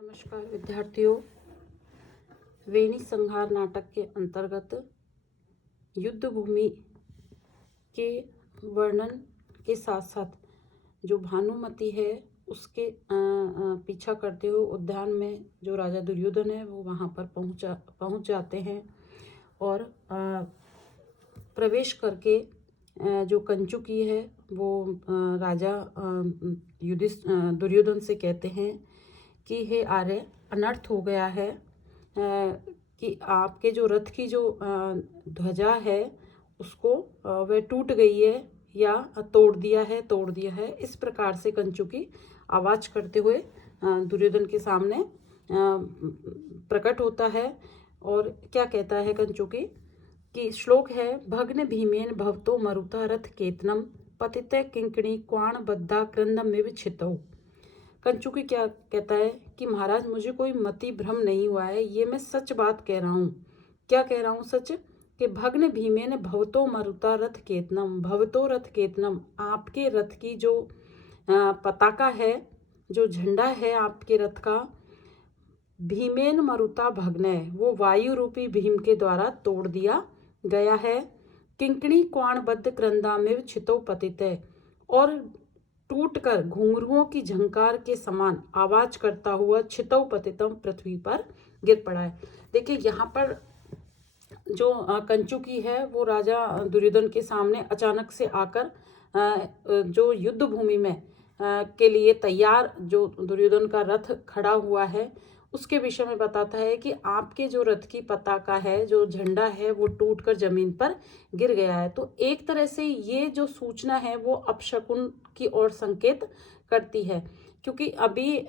नमस्कार विद्यार्थियों। वेणी संहार नाटक के अंतर्गत युद्ध भूमि के वर्णन के साथ साथ जो भानुमति है उसके पीछा करते हुए उद्यान में जो राजा दुर्योधन है वो वहाँ पर पहुँच जाते हैं और प्रवेश करके जो कंचुकी है वो राजा दुर्योधन से कहते हैं कि हे आर्य, अनर्थ हो गया है कि आपके जो रथ की जो ध्वजा है उसको वह टूट गई है या तोड़ दिया है। इस प्रकार से कंचुकी आवाज करते हुए दुर्योधन के सामने प्रकट होता है। और क्या कहता है कंचुकी कि श्लोक है, भग्न भीमेन भवतो मरुता रथ केतनम पतिते किंकणी क्वाण बद्धा क्रंदमिव छितौ। कंचुकी क्या कहता है कि महाराज मुझे कोई मति भ्रम नहीं हुआ है, ये मैं सच बात कह रहा हूँ। क्या कह रहा हूँ सच? कि भग्न भीमेन भवतो मरुता रथ केतनम, भवतो रथ केतनम, आपके रथ की जो पताका है, जो झंडा है आपके रथ का, भीमेन मरुता भग्न है, वो वायु रूपी भीम के द्वारा तोड़ दिया गया है। किंकणी क्वाणबद्ध क्रंदामिव छितो पतित है, और टूटकर घुंघरुओं की झंकार के समान आवाज करता हुआ छितौ पतितम पृथ्वी पर गिर पड़ा है। देखिए यहाँ पर जो कंचुकी है वो राजा दुर्योधन के सामने अचानक से आकर जो युद्ध भूमि में के लिए तैयार जो दुर्योधन का रथ खड़ा हुआ है उसके विषय में बताता है कि आपके जो रथ की पताका है, जो झंडा है, वो टूटकर जमीन पर गिर गया है। तो एक तरह से ये जो सूचना है वो अपशकुन की ओर संकेत करती है, क्योंकि अभी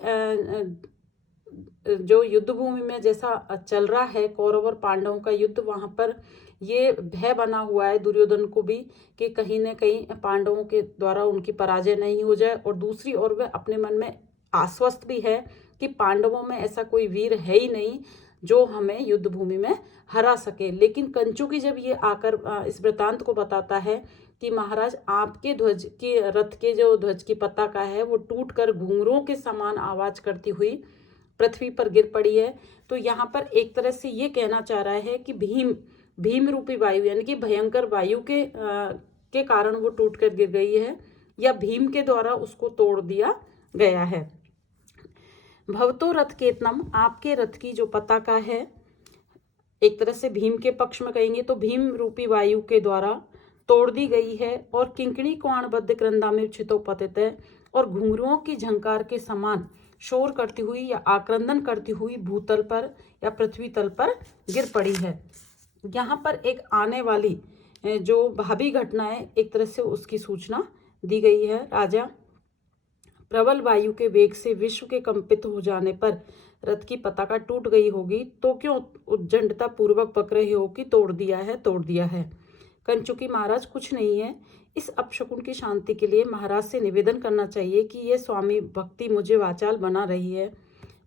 जो युद्ध भूमि में जैसा चल रहा है कौरव और पांडवों का युद्ध, वहां पर ये भय बना हुआ है दुर्योधन को भी कि कहीं न कहीं पांडवों के द्वारा उनकी पराजय नहीं हो जाए, और दूसरी ओर वह अपने मन में आश्वस्त भी है कि पांडवों में ऐसा कोई वीर है ही नहीं जो हमें युद्ध भूमि में हरा सके। लेकिन कंचुकी जब ये आकर इस वृतांत को बताता है कि महाराज आपके ध्वज की रथ के जो ध्वज की पताका है वो टूटकर घुंघरुओं के समान आवाज करती हुई पृथ्वी पर गिर पड़ी है, तो यहाँ पर एक तरह से ये कहना चाह रहा है कि भीम रूपी वायु यानी कि भयंकर वायु के कारण वो टूटकर गिर गई है, या भीम के द्वारा उसको तोड़ दिया गया है। भवतो रथ केतनम, आपके रथ की जो पताका है, एक तरह से भीम के पक्ष में कहेंगे तो भीम रूपी वायु के द्वारा तोड़ दी गई है। और किंकणी क्वाणबद्ध क्रंदा में छितो पतित है, और घुंघरुओं की झंकार के समान शोर करती हुई या आक्रंदन करती हुई भूतल पर या पृथ्वी तल पर गिर पड़ी है। यहाँ पर एक आने वाली जो भावी घटना है एक तरह से उसकी सूचना दी गई है। राजा, प्रबल वायु के वेग से विश्व के कंपित हो जाने पर रथ की पताका टूट गई होगी, तो क्यों उद्दंडता पूर्वक पक रहे हो कि तोड़ दिया है। कंचुकी, महाराज कुछ नहीं है, इस अपशकुन की शांति के लिए महाराज से निवेदन करना चाहिए कि ये स्वामी भक्ति मुझे वाचाल बना रही है।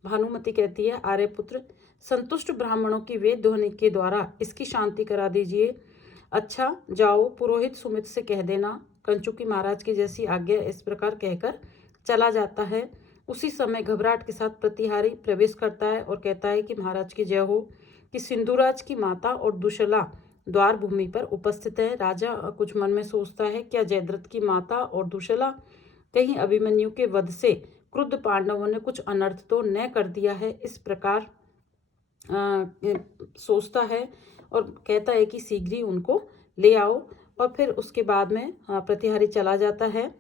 भानुमति कहती है, आर्यपुत्र, संतुष्ट ब्राह्मणों की वेद ध्वनि के द्वारा इसकी शांति करा दीजिए। अच्छा जाओ, पुरोहित सुमित से कह देना। कंचुकी महाराज की जैसी आज्ञा इस प्रकार कहकर चला जाता है। उसी समय घबराहट के साथ प्रतिहारी प्रवेश करता है और कहता है कि महाराज की जय हो, कि सिंधुराज की माता और दुशला द्वार भूमि पर उपस्थित है। राजा कुछ मन में सोचता है, क्या जयद्रथ की माता और दुशला कहीं अभिमन्यु के वध से क्रुद्ध पांडवों ने कुछ अनर्थ तो न कर दिया है। इस प्रकार सोचता है और कहता है कि शीघ्र ही उनको ले आओ। और फिर उसके बाद में प्रतिहारी चला जाता है।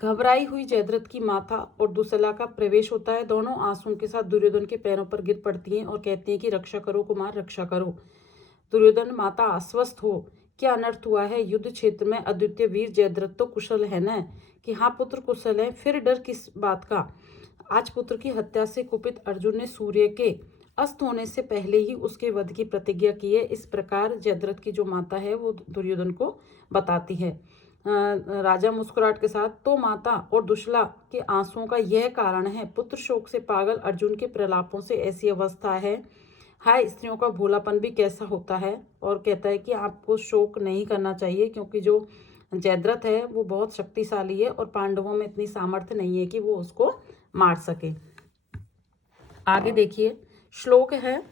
घबराई हुई जयद्रथ की माता और दुसला का प्रवेश होता है। दोनों आंसुओं के साथ दुर्योधन के पैरों पर गिर पड़ती हैं और कहती हैं कि रक्षा करो कुमार, रक्षा करो। दुर्योधन, माता आश्वस्त हो, क्या अनर्थ हुआ है? युद्ध क्षेत्र में अद्वितीय वीर जयद्रथ तो कुशल है न? कि हाँ पुत्र कुशल है, फिर डर किस बात का? आज पुत्र की हत्या से कुपित अर्जुन ने सूर्य के अस्त होने से पहले ही उसके वध की प्रतिज्ञा की है। इस प्रकार जयद्रथ की जो माता है वो दुर्योधन को बताती है। राजा मुस्कुराहट के साथ, तो माता और दुशला के आंसुओं का यह कारण है, पुत्र शोक से पागल अर्जुन के प्रलापों से ऐसी अवस्था है। हाय, स्त्रियों का भोलापन भी कैसा होता है। और कहता है कि आपको शोक नहीं करना चाहिए, क्योंकि जो जयद्रथ है वो बहुत शक्तिशाली है और पांडवों में इतनी सामर्थ्य नहीं है कि वो उसको मार सके। आगे देखिए श्लोक है,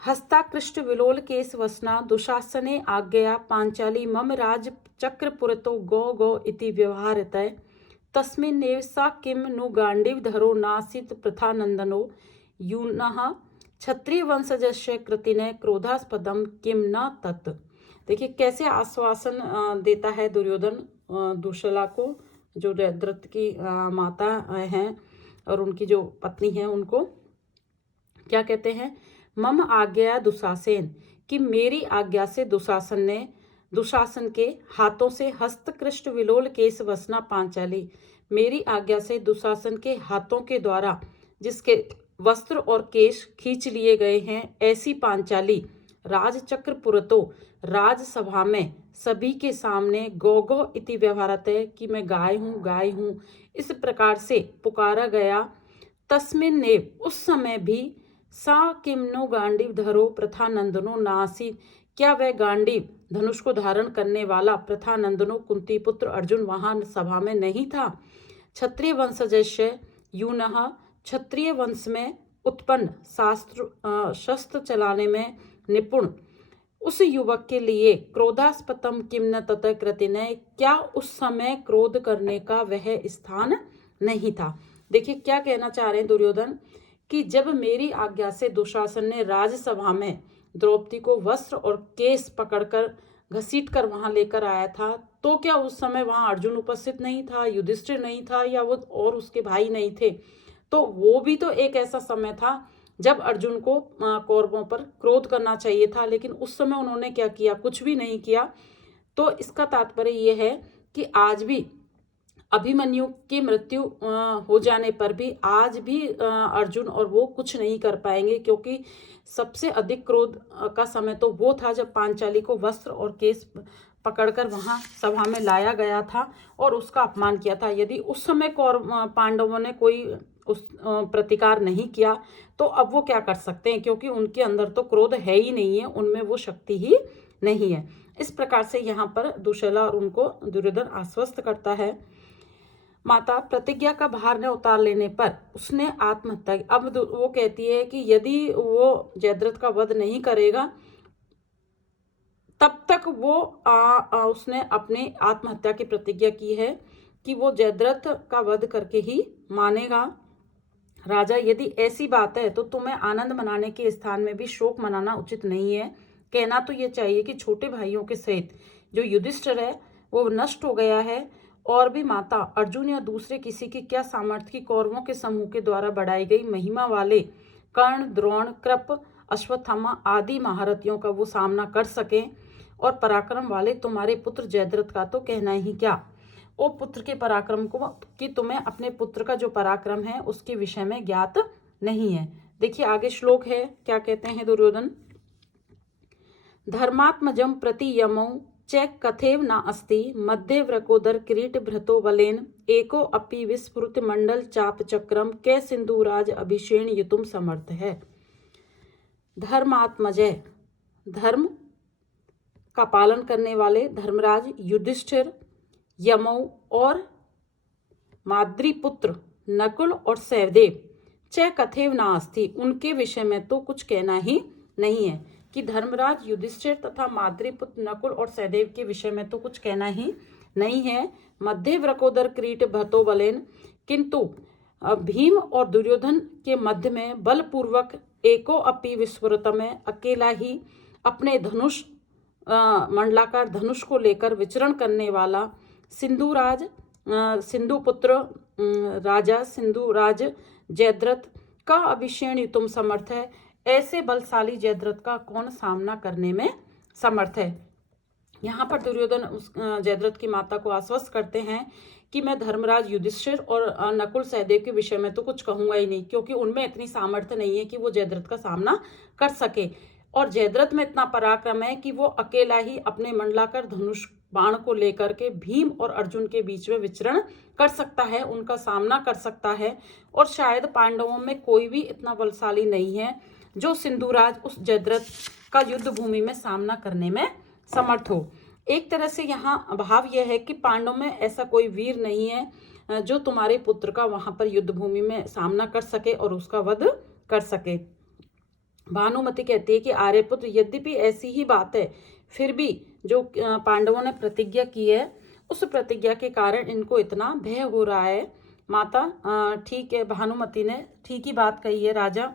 हस्ताकृष्ट विलोल केश वसना दुशासने आज्ञया पांचाली मम राज चक्रपुरतो गौ गौ इति व्यवहारतय तस्मिन्नेव सा किम नु गांडीवधरो नासीत प्रथानंदनो यूनः क्षत्रिय वंशजस्य कृतिने क्रोधास्पदम किम न तत्। देखिए कैसे आश्वासन देता है दुर्योधन दुशला को, जो जयद्रथ की माता हैं और उनकी जो पत्नी है उनको क्या कहते हैं, मम आज्ञा दुशासन, कि मेरी आज्ञा से दुशासन के हाथों से हस्तकृष्ट विलोल केश वसना पांचाली, मेरी आज्ञा से दुशासन के हाथों के द्वारा जिसके वस्त्र और केश खींच लिए गए हैं, ऐसी पांचाली राजचक्र पुरतो राजसभा में सभी के सामने गौ गौ इति व्यवहारत है, कि मैं गाय हूँ इस प्रकार से पुकारा गया। तस्मिन ने उस समय भी सा किमनो गांडीव धरो प्रथानंदनो नासी, क्या वह गांडीव धनुष को धारण करने वाला प्रथानंदनो कुंती पुत्र अर्जुन वहां सभा में नहीं था। क्षत्रिय वंशजस्य यूनः, क्षत्रिय वंश में उत्पन्न शस्त्र चलाने में निपुण उस युवक के लिए क्रोधास्पदम किम न ततः कृतिने, क्या उस समय क्रोध करने का वह स्थान नहीं था। देखिए क्या कहना चाह रहे हैं दुर्योधन, कि जब मेरी आज्ञा से दुशासन ने राजसभा में द्रौपदी को वस्त्र और केस पकड़कर घसीटकर वहां लेकर आया था, तो क्या उस समय वहां अर्जुन उपस्थित नहीं था, युधिष्ठिर नहीं था, या वो और उसके भाई नहीं थे। तो वो भी तो एक ऐसा समय था जब अर्जुन को कौरवों पर क्रोध करना चाहिए था, लेकिन उस समय उन्होंने क्या किया, कुछ भी नहीं किया। तो इसका तात्पर्य ये है कि आज भी अभिमन्यु की मृत्यु हो जाने पर भी आज भी अर्जुन और वो कुछ नहीं कर पाएंगे, क्योंकि सबसे अधिक क्रोध का समय तो वो था जब पांचाली को वस्त्र और केस पकड़कर वहां सभा में लाया गया था और उसका अपमान किया था। यदि उस समय पांडवों ने कोई उस प्रतिकार नहीं किया तो अब वो क्या कर सकते हैं, क्योंकि उनके अंदर तो क्रोध है ही नहीं है, उनमें वो शक्ति ही नहीं है। इस प्रकार से यहाँ पर दुशाला और उनको दुर्योधन आश्वस्त करता है। माता प्रतिज्ञा का भार ने उतार लेने पर उसने आत्महत्या की। अब वो कहती है कि यदि वो जयद्रथ का वध नहीं करेगा तब तक वो उसने अपने आत्महत्या की प्रतिज्ञा की है कि वो जयद्रथ का वध करके ही मानेगा। राजा, यदि ऐसी बात है तो तुम्हें आनंद मनाने के स्थान में भी शोक मनाना उचित नहीं है। कहना तो ये चाहिए कि छोटे भाइयों के सहित जो युधिष्ठिर है वो नष्ट हो गया है, और भी माता अर्जुन या दूसरे किसी की क्या सामर्थ्य की कौरवों के समूह के द्वारा बढ़ाई गई महिमा वाले कर्ण, द्रोण, कृप, अश्वत्थामा आदि महारथियों का वो सामना कर सके, और पराक्रम वाले तुम्हारे पुत्र जयद्रथ का तो कहना ही क्या। ओ पुत्र के पराक्रम को, कि तुम्हें अपने पुत्र का जो पराक्रम है उसके विषय में ज्ञात नहीं है। देखिए आगे श्लोक है, क्या कहते हैं दुर्योधन, धर्मात्मजम प्रति यमौ च कथेव न अस्ति मध्ये व्रकोदर किरीट भ्रतो बलेन एको अपि विस्फुरित मंडल चाप चक्रम कै सिंधुराज अभिषेण युतुम समर्थ है। धर्मात्मजय, धर्म का पालन करने वाले धर्मराज युधिष्ठिर, यमौ और माद्रीपुत्र नकुल और सहदेव, च कथेव नास्ति, उनके विषय में तो कुछ कहना ही नहीं है। कि धर्मराज युधिष्ठिर तथा माद्रीपुत्र नकुल और सहदेव के विषय में तो कुछ कहना ही नहीं है। मध्य व्रकोदर किरीट भतो बलेन, किंतु भीम और दुर्योधन के मध्य में बलपूर्वक एको अपि विस्फुरत में अकेला ही अपने धनुष मंडलाकार धनुष को लेकर विचरण करने वाला सिंधुराज सिंधुपुत्र राजा सिंधुराज जयद्रथ का अभिषेण तुम समर्थ है। ऐसे बलशाली जयद्रथ का कौन सामना करने में समर्थ है। यहाँ पर दुर्योधन जयद्रथ की माता को आश्वस्त करते हैं कि मैं धर्मराज युधिष्ठिर और नकुल सहदेव के विषय में तो कुछ कहूंगा ही नहीं, क्योंकि उनमें इतनी सामर्थ्य नहीं है कि वो जयद्रथ का सामना कर सके, और जयद्रथ में इतना पराक्रम है कि वो अकेला ही अपने मंडलाकर धनुष बाण को लेकर के भीम और अर्जुन के बीच में विचरण कर सकता है, उनका सामना कर सकता है, और शायद पांडवों में कोई भी इतना बलशाली नहीं है जो सिंधुराज उस जयद्रथ का युद्ध भूमि में सामना करने में समर्थ हो। एक तरह से यहाँ भाव यह है कि पांडव में ऐसा कोई वीर नहीं है जो तुम्हारे पुत्र का वहां पर युद्ध भूमि में सामना कर सके और उसका वध कर सके। भानुमति कहती है कि आर्यपुत्र, यद्यपि ऐसी ही बात है, फिर भी जो पांडवों ने प्रतिज्ञा की है उस प्रतिज्ञा के कारण इनको इतना भय हो रहा है। माता ठीक है, भानुमति ने ठीक ही बात कही है राजा,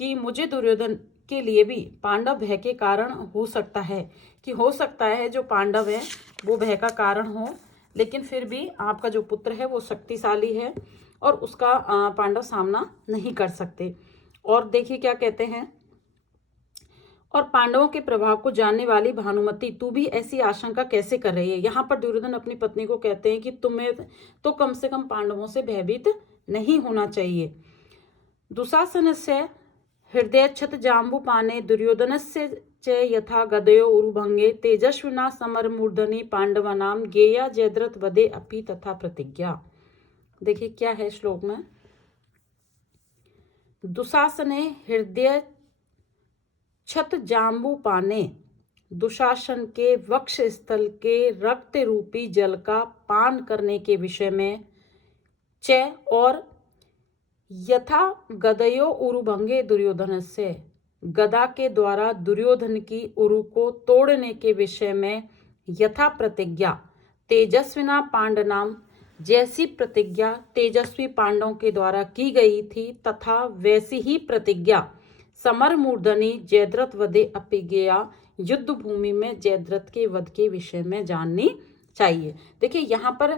कि मुझे दुर्योधन के लिए भी पांडव भय के कारण हो सकता है, कि हो सकता है जो पांडव है वो भय का कारण हो, लेकिन फिर भी आपका जो पुत्र है वो शक्तिशाली है और उसका पांडव सामना नहीं कर सकते। और देखिए क्या कहते हैं, और पांडवों के प्रभाव को जानने वाली भानुमति, तू भी ऐसी आशंका कैसे कर रही है। यहाँ पर दुर्योधन अपनी पत्नी को कहते हैं कि तुम्हें तो कम से कम पांडवों से भयभीत नहीं होना चाहिए। दुशासनस्य हृदयच्छत जाम्बुपाने दुर्योधनस्य च यथा गदयो उरुभंगे तेजस्विना समरमूर्धनि पांडवानाम गेया जयद्रथ वधे अपि तथा प्रतिज्ञा। देखिए क्या है श्लोक में, दुशासने हृदय छत जाम्बू पाने, दुशासन के वक्ष स्थल के रक्त रूपी जल का पान करने के विषय में, च और यथा गदयो उरुभंगे दुर्योधन से, गदा के द्वारा दुर्योधन की उरु को तोड़ने के विषय में, यथा प्रतिज्ञा तेजस्विना पांडनाम, जैसी प्रतिज्ञा तेजस्वी पांडवों के द्वारा की गई थी तथा वैसी ही प्रतिज्ञा समर मूर्धनि जयद्रथ वधे अपिगेया, युद्ध भूमि में जयद्रथ के वध के विषय में जाननी चाहिए। देखिए यहाँ पर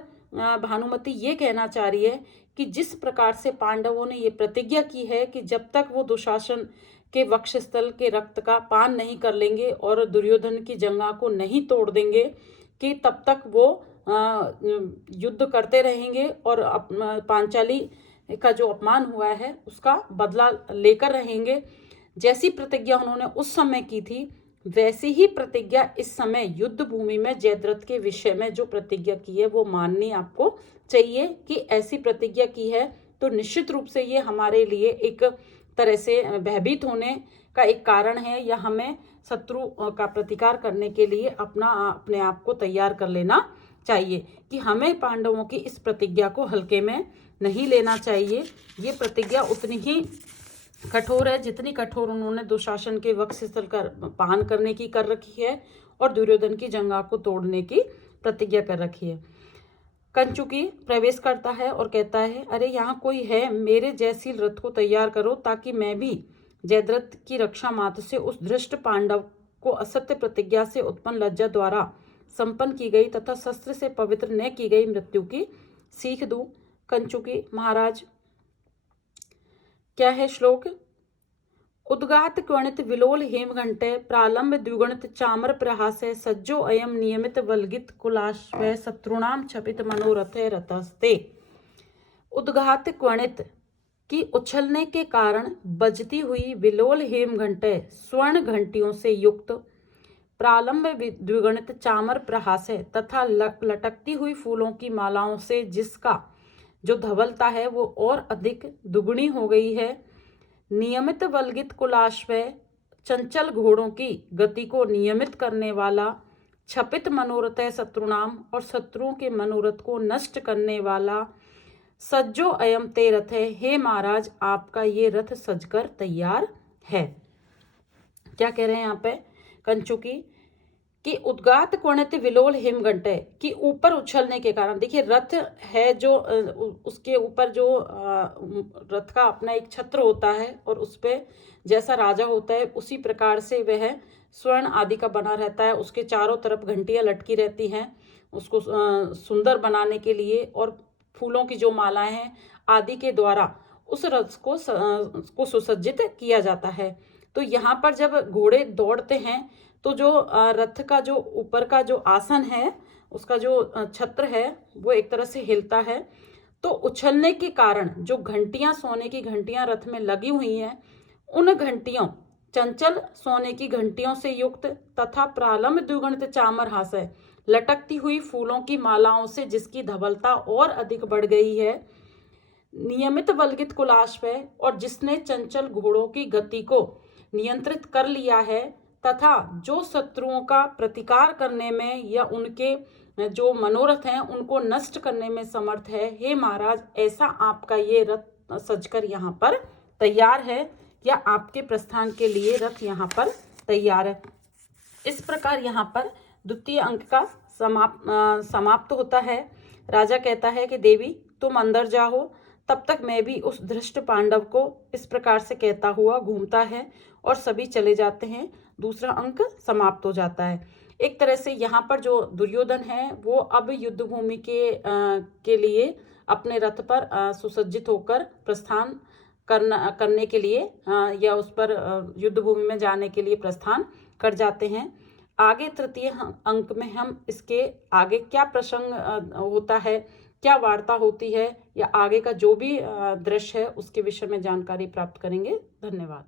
भानुमति ये कहना चाह रही है कि जिस प्रकार से पांडवों ने ये प्रतिज्ञा की है कि जब तक वो दुशासन के वक्षस्थल के रक्त का पान नहीं कर लेंगे और दुर्योधन की जंगा को नहीं तोड़ देंगे, कि तब तक वो युद्ध करते रहेंगे और पांचाली का जो अपमान हुआ है उसका बदला लेकर रहेंगे। जैसी प्रतिज्ञा उन्होंने उस समय की थी वैसी ही प्रतिज्ञा इस समय युद्ध भूमि में जयद्रथ के विषय में जो प्रतिज्ञा की है वो माननी आपको चाहिए, कि ऐसी प्रतिज्ञा की है तो निश्चित रूप से ये हमारे लिए एक तरह से भयभीत होने का एक कारण है, या हमें शत्रु का प्रतिकार करने के लिए अपने आप को तैयार कर लेना चाहिए, कि हमें पांडवों की इस प्रतिज्ञा को हल्के में नहीं लेना चाहिए। ये प्रतिज्ञा उतनी ही कठोर है जितनी कठोर उन्होंने दुशासन के वक्षस्थल का पान करने की कर रखी है और दुर्योधन की जंगा को तोड़ने की प्रतिज्ञा कर रखी है। कंचुकी प्रवेश करता है और कहता है, अरे यहाँ कोई है, मेरे जयशील रथ को तैयार करो ताकि मैं भी जयद्रथ की रक्षा मात्र से उस धृष्ट पांडव को असत्य प्रतिज्ञा से उत्पन्न लज्जा द्वारा संपन्न की गई तथा शस्त्र से पवित्र न की गई मृत्यु की सीख दूं। कंचुकी, महाराज क्या है श्लोक, उद्गात क्वणित विलोल हेमघंटे प्रालंब द्विगुणित चामर प्रहासे सज्जो अयम नियमित वल्गित कुलाश्वय शत्रुणाम छपित मनोरथे रतस्ते। उद्गात क्वणित की उछलने के कारण बजती हुई विलोल हेमघंटे स्वर्ण घंटियों से युक्त, प्रालंब द्विगुणित चामर प्रहासे तथा लटकती हुई फूलों की मालाओं से जिसका जो धवलता है वो और अधिक दुगुनी हो गई है, नियमित वल्गित कुलाश्वय चंचल घोड़ों की गति को नियमित करने वाला, छपित मनोरथ है शत्रुनाम और शत्रुओं के मनोरथ को नष्ट करने वाला, सज्जो अयम ते रथ है, हे महाराज आपका ये रथ सजकर तैयार है। क्या कह रहे हैं यहाँ पे कंचुकी, कि उद्गात कोणित विलोल हिमघंटे की ऊपर उछलने के कारण, देखिए रथ है जो उसके ऊपर जो रथ का अपना एक छत्र होता है और उस पर जैसा राजा होता है उसी प्रकार से वह स्वर्ण आदि का बना रहता है, उसके चारों तरफ घंटियां लटकी रहती हैं उसको सुंदर बनाने के लिए, और फूलों की जो मालाएं हैं आदि के द्वारा उस रथ को सुसज्जित किया जाता है। तो यहाँ पर जब घोड़े दौड़ते हैं तो जो रथ का जो ऊपर का जो आसन है उसका जो छत्र है वो एक तरह से हिलता है, तो उछलने के कारण जो घंटियां सोने की घंटियां रथ में लगी हुई हैं उन घंटियों चंचल सोने की घंटियों से युक्त तथा प्रालंब द्विगुणित चामर हास्य लटकती हुई फूलों की मालाओं से जिसकी धवलता और अधिक बढ़ गई है, नियमित वल्गित कुलाश्वय और जिसने चंचल घोड़ों की गति को नियंत्रित कर लिया है तथा जो शत्रुओं का प्रतिकार करने में या उनके जो मनोरथ हैं उनको नष्ट करने में समर्थ है। हे महाराज, ऐसा आपका ये रथ सजकर यहाँ पर तैयार है, या आपके प्रस्थान के लिए रथ यहाँ पर तैयार है। इस प्रकार यहाँ पर द्वितीय अंक का समाप्त होता है। राजा कहता है कि देवी तुम अंदर जाओ, तब तक मैं भी उस धृष्ट पांडव को इस प्रकार से कहता हुआ घूमता है और सभी चले जाते हैं। दूसरा अंक समाप्त हो जाता है। एक तरह से यहाँ पर जो दुर्योधन है वो अब युद्ध भूमि के लिए अपने रथ पर सुसज्जित होकर प्रस्थान करने के लिए या उस पर युद्ध भूमि में जाने के लिए प्रस्थान कर जाते हैं। आगे तृतीय अंक में हम इसके आगे क्या प्रसंग होता है, क्या वार्ता होती है, या आगे का जो भी दृश्य है उसके विषय में जानकारी प्राप्त करेंगे। धन्यवाद।